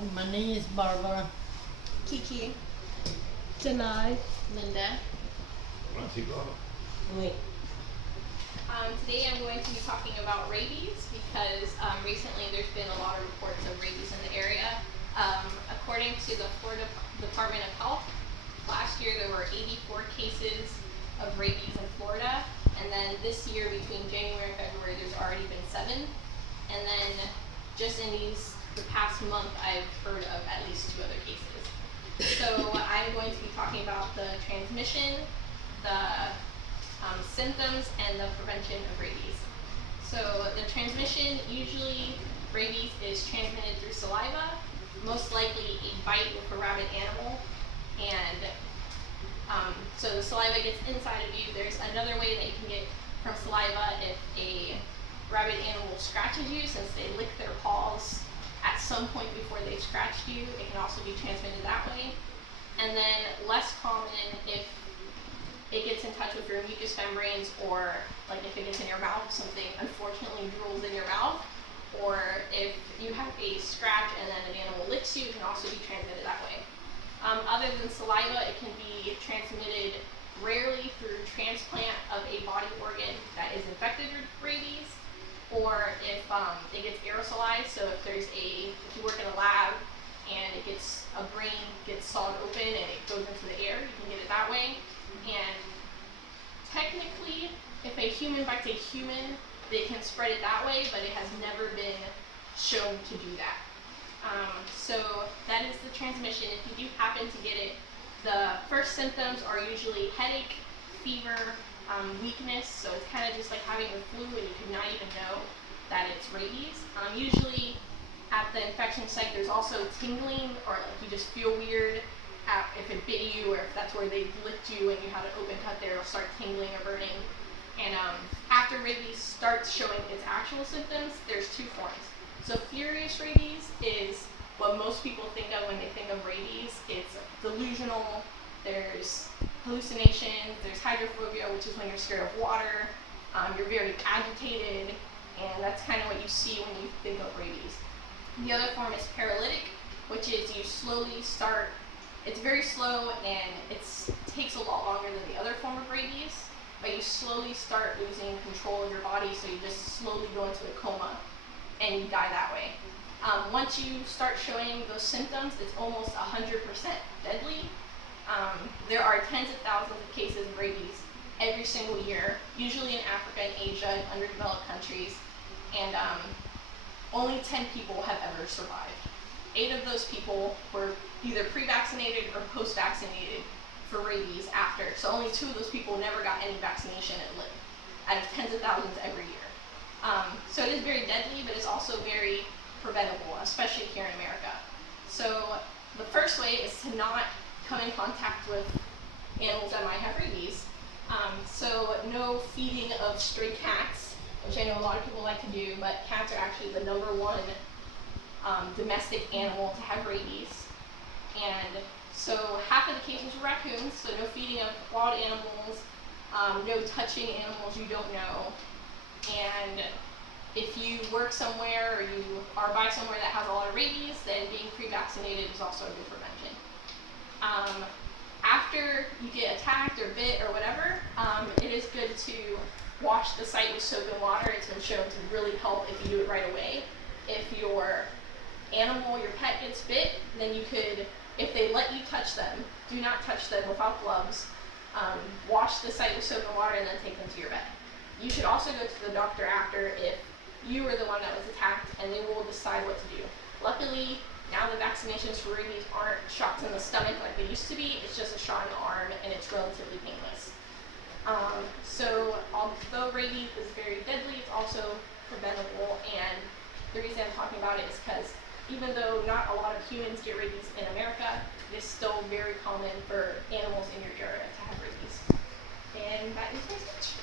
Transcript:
My name is Barbara. Kiki. Janai. Linda. Wait. Today I'm going to be talking about rabies because recently there's been a lot of reports of rabies in the area. According to the Florida Department of Health, last year there were 84 cases of rabies in Florida, and then this year between January and February there's already been 7, and then just in the past month I've heard of at least 2 other cases. So I'm going to be talking about the transmission, the symptoms, and the prevention of rabies. So the transmission, usually rabies is transmitted through saliva, most likely a bite with a rabid animal, and so the saliva gets inside of you. There's another way that you can get from saliva if a rabid animal scratches you, since they lick their paws at some point before they've scratched you. It can also be transmitted that way. And then less common if it gets in touch with your mucous membranes, or like if it gets in your mouth, something unfortunately drools in your mouth, or if you have a scratch and then an animal licks you, it can also be transmitted that way. Other than saliva, it can be transmitted rarely through transplant of a body organ that is infected with rabies, or if it gets aerosolized. So if you work in a lab and a brain gets sawed open and it goes into the air, you can get it that way. And technically, if a human bites a human, they can spread it that way, but it has never been shown to do that. So that is the transmission. If you do happen to get it, the first symptoms are usually headache, fever, weakness. So it's kind of just like having the flu and you could not even know that it's rabies. Usually at the infection site, there's also tingling, or like you just feel weird if it bit you, or if that's where they licked you and you had an open cut there, it'll start tingling or burning. And after rabies starts showing its actual symptoms, there's 2 forms. So furious rabies is what most people think of when they think of rabies. It's delusional, there's hallucination, there's hydrophobia, which is when you're scared of water, you're very agitated, and that's kind of what you see when you think of rabies. The other form is paralytic, which is you slowly start. It's very slow and it takes a lot longer than the other form of rabies, but you slowly start losing control of your body, so you just slowly go into a coma and you die that way. Once you start showing those symptoms, it's almost 100% deadly. There are tens of thousands of cases of rabies every single year, usually in Africa and Asia and underdeveloped countries, and only 10 people have ever survived. 8 of those people were either pre-vaccinated or post-vaccinated for rabies after. So only 2 of those people never got any vaccination and lived, out of tens of thousands every year. So it is very deadly, but it's also very preventable, especially here in America. So the first way is to not come in contact with animals that might have rabies. So no feeding of stray cats, which I know a lot of people like to do, but cats are actually the number 1 domestic animal to have rabies. And so half of the cases are raccoons, so no feeding of wild animals, no touching animals you don't know. And if you work somewhere or you are by somewhere that has a lot of rabies, then being pre-vaccinated is also a good prevention. After you get attacked or bit or whatever, it is good to wash the site with soap and water. It's been shown to really help if you do it right away. If your animal, your pet gets bit, then you could, if they let you touch them, do not touch them without gloves. Wash the site with soap and water and then take them to your vet. You should also go to the doctor after if you were the one that was attacked, and they will decide what to do. Luckily, now the vaccinations for rabies aren't shots in the stomach like they used to be. It's just a shot in the arm, and it's relatively painless. So although rabies is very deadly, it's also preventable, and the reason I'm talking about it is because even though not a lot of humans get rabies in America, it is still very common for animals in your area to have rabies. And that is my speech.